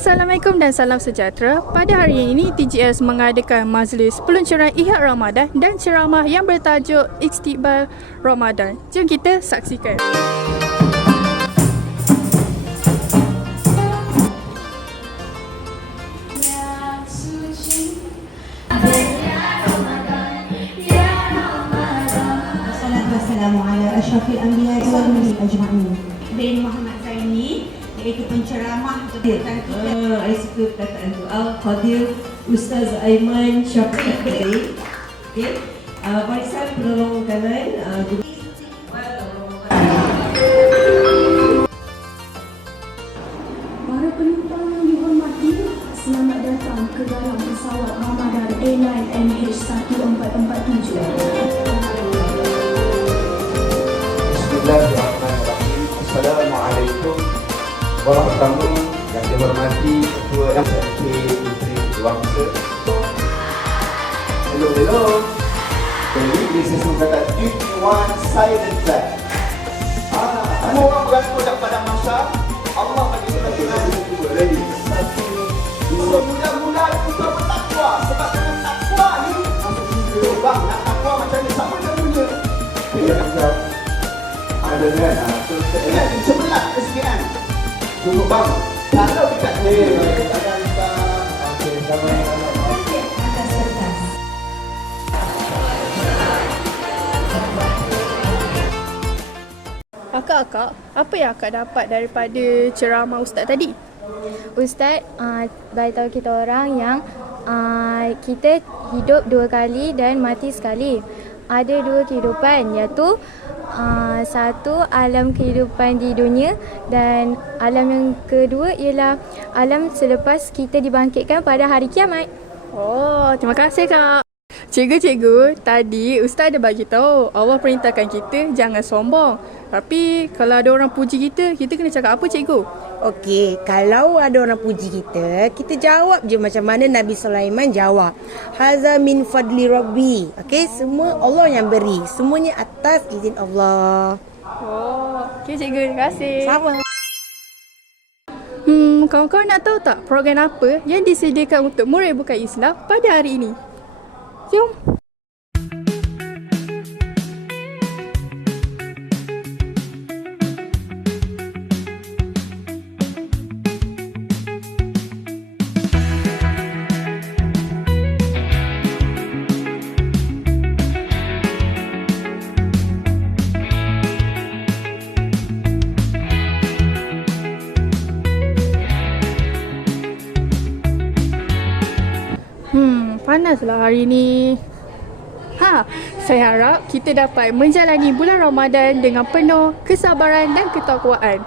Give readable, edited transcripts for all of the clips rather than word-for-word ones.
Assalamualaikum dan salam sejahtera. Pada hari ini TGS mengadakan majlis peluncuran Ihad Ramadan dan ceramah yang bertajuk Istiqbal Ramadan. Jom kita saksikan. Assalamualaikum asyrafil anbiya wal mursalin ajma'in. Bin Muhammad Zaini, iaitu penceramah jabatan kita. Saya suka perkataan tu. Al-Qadir Ustaz Aiman Syafiq. Okey. Barisan penolong kanan. Para penumpang yang dihormati, selamat datang ke dalam pesawat Ramadan Airline MH1447. Bismillahirrahmanirrahim. Assalamualaikum warahmatullahi yang dihormati Ketua MSP Puteri Ketuabangsa. Hello. Jadi this is kata if you want silent track. Semua orang beratur kat padang mahsyar. Allah bagi kita dua. Ready? Satu, dua. Mudah-mudahan kita bertakwa. Sebab dengan takwa ni masuk syurga. Bang, nak takwa macam ni sama dengan dunia. Jangan ada kan? Ingat di sebelah kesekian. Tunggu bang. Kalau dekat ni, takkan kita. Okey, sama-sama. Akak, apa yang akak dapat daripada ceramah Ustaz tadi? Ustaz beritahu kita orang yang kita hidup dua kali dan mati sekali. Ada dua kehidupan, iaitu satu alam kehidupan di dunia dan alam yang kedua ialah alam selepas kita dibangkitkan pada hari kiamat. Oh, terima kasih Kak. Cikgu, tadi Ustaz ada bagi tahu Allah perintahkan kita jangan sombong. Tapi kalau ada orang puji kita kena cakap apa cikgu? Okey, kalau ada orang puji kita jawab je macam mana Nabi Sulaiman jawab. Haza min fadli rabbi. Okey, semua Allah yang beri. Semuanya atas izin Allah. Oh, okey cikgu, terima kasih. Sama. Kawan-kawan nak tahu tak program apa yang disediakan untuk murid bukan Islam pada hari ini? Jom. Panaslah hari ni. Saya harap kita dapat menjalani bulan Ramadan dengan penuh kesabaran dan ketakwaan.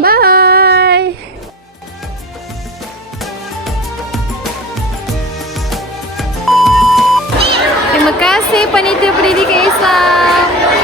Bye. Terima kasih Panitia Pendidikan Islam.